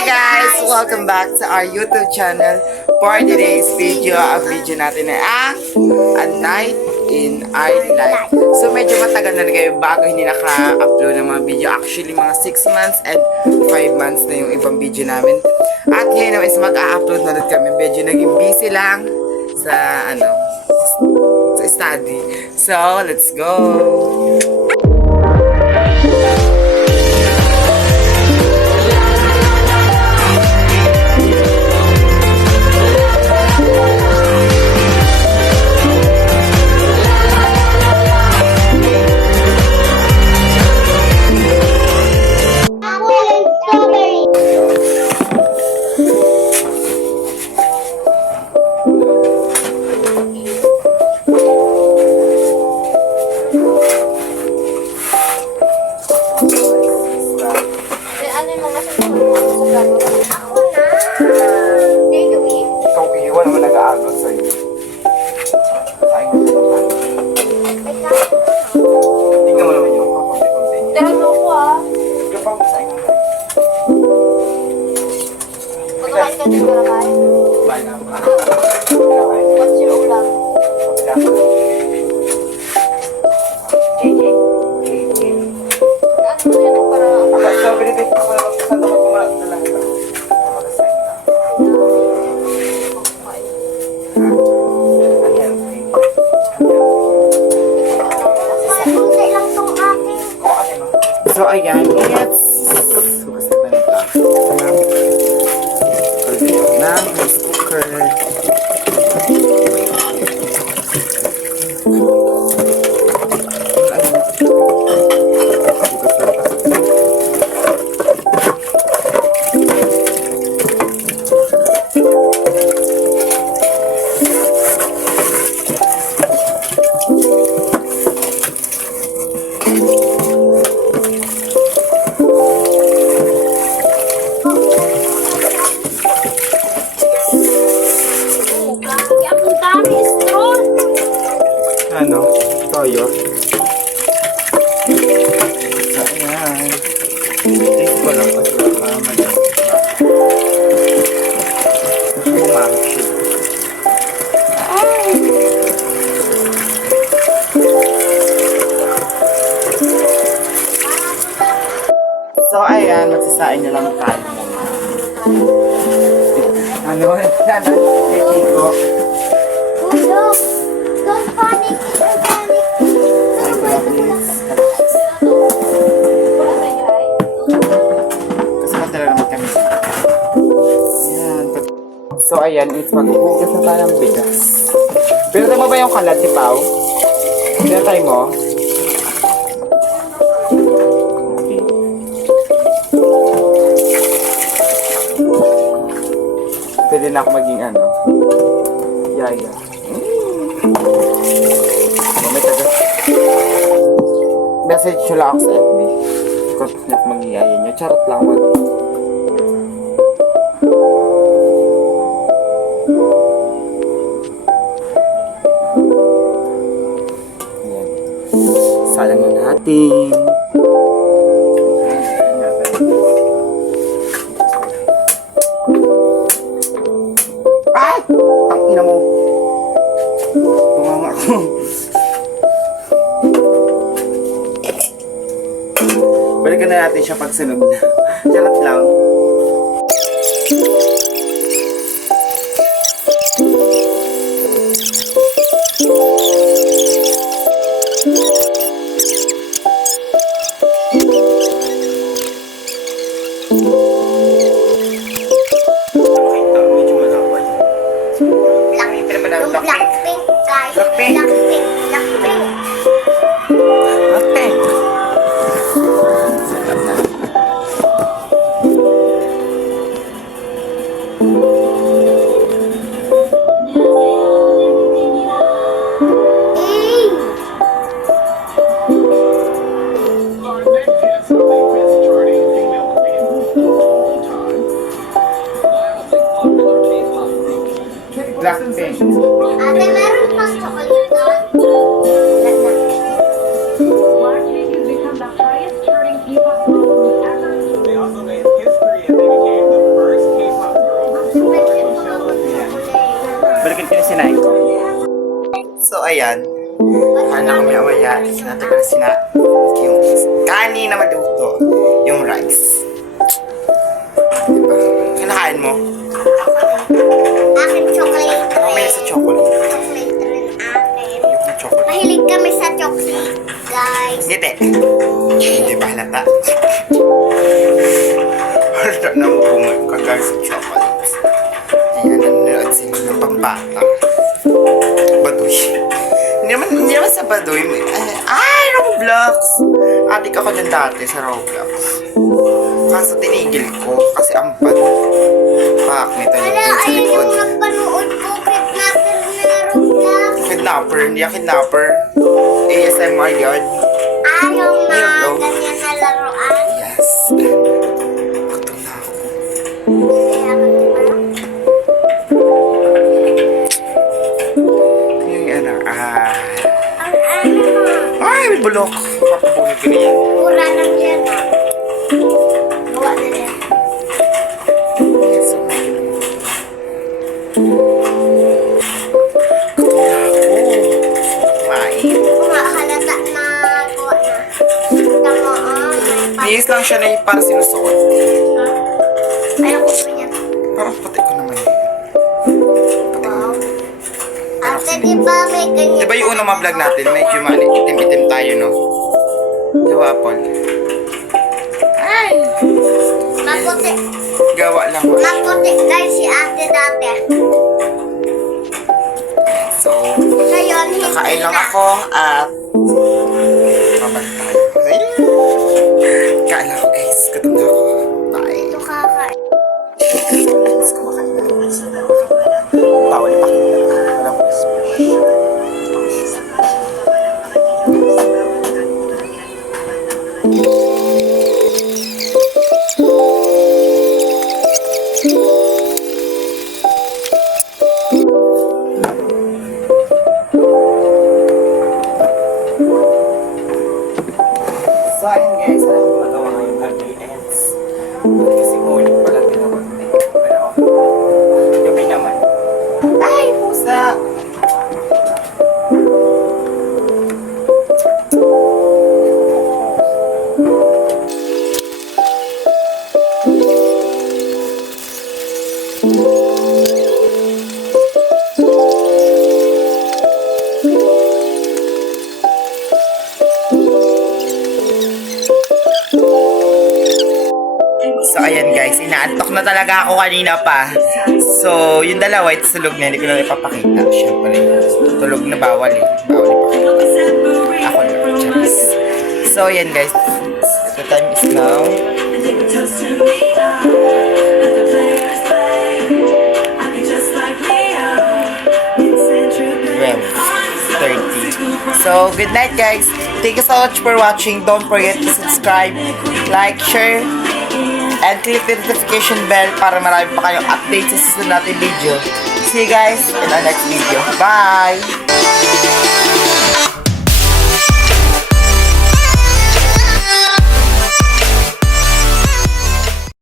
Hi guys! Welcome back to our YouTube channel. For today's video, ang video natin ay A Night in Our Life. So medyo matagal na rin kayo bago hindi naka-upload ng mga video. Actually mga 6 months and 5 months na yung ibang video namin. At ngayon naman is mag-a-upload na ulit kami. Medyo naging busy lang sa sa study. So let's go! What's your ulam? So ayan, it's rice cooker. Toyo. So, ayan. Taste ko lang kasi baka madami. So, ayan. Magsasain na lang tayo muna. Ano? Kiko. Don't panic, it's organic. Kasi matala naman kami. Ayan. So, ayan. It's maghugas na tayo ng bigas. Pero mo ba yung kalat, si Pao? Pinatay mo? Okay. Pwede na ako maging yaya. May taga message nyo lang ako sa FB kung mag-iyaya nyo. Charot lang wag. Ayan. Salang na natin. Ay! Tangina mo. Tumama ko. Balikan na natin siya pag sunod na. Charot lang. Blackpink, guys. Blackpink. Blackpink. Blackpink. Ate, meron pang chocolate doon. Blackpink has become the highest charting K-pop group ever. They also made history as they became the sinain ko. So, ayan. Kain na kami awaya. Sinatagal yung kanin na maluto. Yung rice. Diba? Kinakain mo? Akin chocolate. Ano may sa chocolate? Chocolate rin akin. Yung chocolate. Mahilig kami sa chocolate, guys. Ngiti. Hindi ba halata? Halata na bunga ka guys sa chocolate. Ayan, nanonood sila ng pambata. Baduy. Hindi naman sa Baduy. Ay, Roblox! Adik ako dyan dati sa Roblox. Kaso tinigil ko kasi ang bad. Pak, nito Wala, dun sa ayun likod. yung napanood ko. Kidnapper na Roblox. Kidnapper, hindi ako kidnapper. ASMR yun. Ayaw na Yun, oh. ganyan na laruan. Yes. Gutom na ako. Kaya ako diba? Yung ano, Ang ano, ay, may bulok. Papabulog ko na yan. mura lang yan. Gawa na yan. So, gutom na ako. Kumain. Kung halata na gawa na. Tama, may Niyis lang siya na yung parang sinusuot. Ayaw ko pa yan. Parang pati ko naman. Wow. Ate, di ba may ganyan? Diba yung unang mga vlog natin, medyo itim-itim tayo, no? Diba, Paul? Ay! Maputi. Gawa lang. Maputi guys si ate dati. So, Ngayon, hindi nakain lang na. ako at babalik tayo. Ay! Kain lang ako, guys. Gutom na ako. Bye. Ito kakain. Let's go, makain na. Bawal ipakita. Walang So, ayun guys, wala akong magawa ngayong gabi ends. Kasi morning pa lang din ako. Pero, gabi naman. Ay, pusa! So, ayan guys, inaantok na talaga ako kanina pa. So, yung dalawa, ito sulog na, hindi ko na ipapakita. Siyempre, tulog na bawal eh. Bawal ipakita. Ako na, charis. So, ayan guys, the time is now. Well, 30. So, good night guys. Thank you so much for watching. Don't forget to subscribe, like, share, and click the notification bell para marami pa kayong updates sa susunod natin video. See you guys in our next video. Bye!